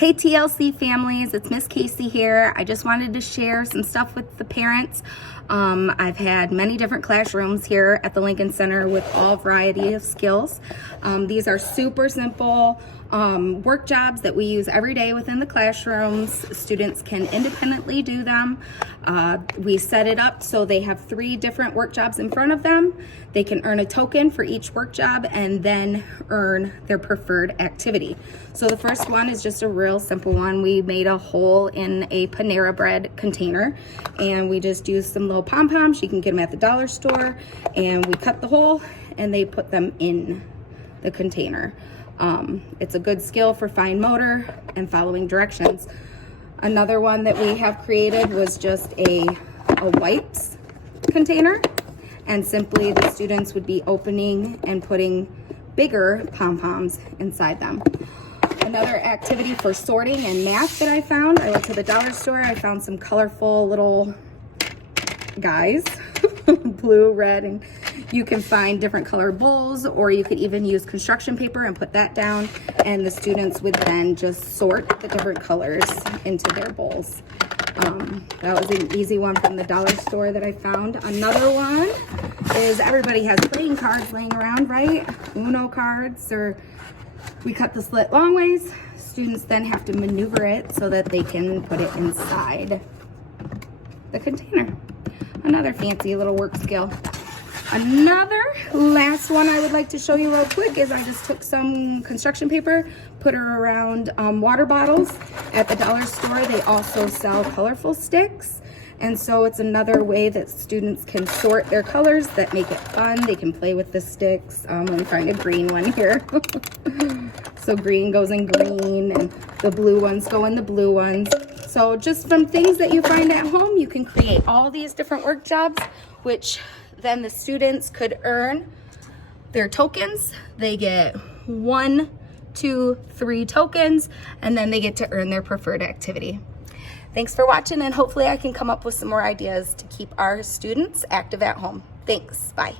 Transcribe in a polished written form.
Hey TLC families, it's Miss Kaysie here. I just wanted to share some stuff with the parents. I've had many different classrooms here at the Lincoln Center with all variety of skills. These are super simple work jobs that we use every day within the classrooms. Students can independently do them. We set it up so they have 3 different work jobs in front of them. They can earn a token for each work job and then earn their preferred activity. So the first one is just a real simple one. We made a hole in a Panera Bread container and we just used some little pom-poms. You can get them at the dollar store, and we cut the hole and they put them in the container. It's a good skill for fine motor and following directions. Another one that we have created was just a wipes container, and simply the students would be opening and putting bigger pom-poms inside them. Another activity for sorting and math that I found, I went to the dollar store, I found some colorful little guys, blue, red, and you can find different color bowls, or you could even use construction paper and put that down, and the students would then just sort the different colors into their bowls. That was an easy one from the dollar store that I found. Another one is everybody has playing cards laying around, right? Uno cards, or we cut the slit long ways. Students then have to maneuver it so that they can put it inside the container. Another fancy little work skill. Another last one I would like to show you real quick is I just took some construction paper, put her around water bottles. At the dollar store, they also sell colorful sticks. And so it's another way that students can sort their colors that make it fun. They can play with the sticks. Let me find a green one here. So green goes in green and the blue ones go in the blue ones. So just from things that you find at home, you can create all these different work jobs, which then the students could earn their tokens. They get 1, 2, 3 tokens, and then they get to earn their preferred activity. Thanks for watching, and hopefully I can come up with some more ideas to keep our students active at home. Thanks, bye.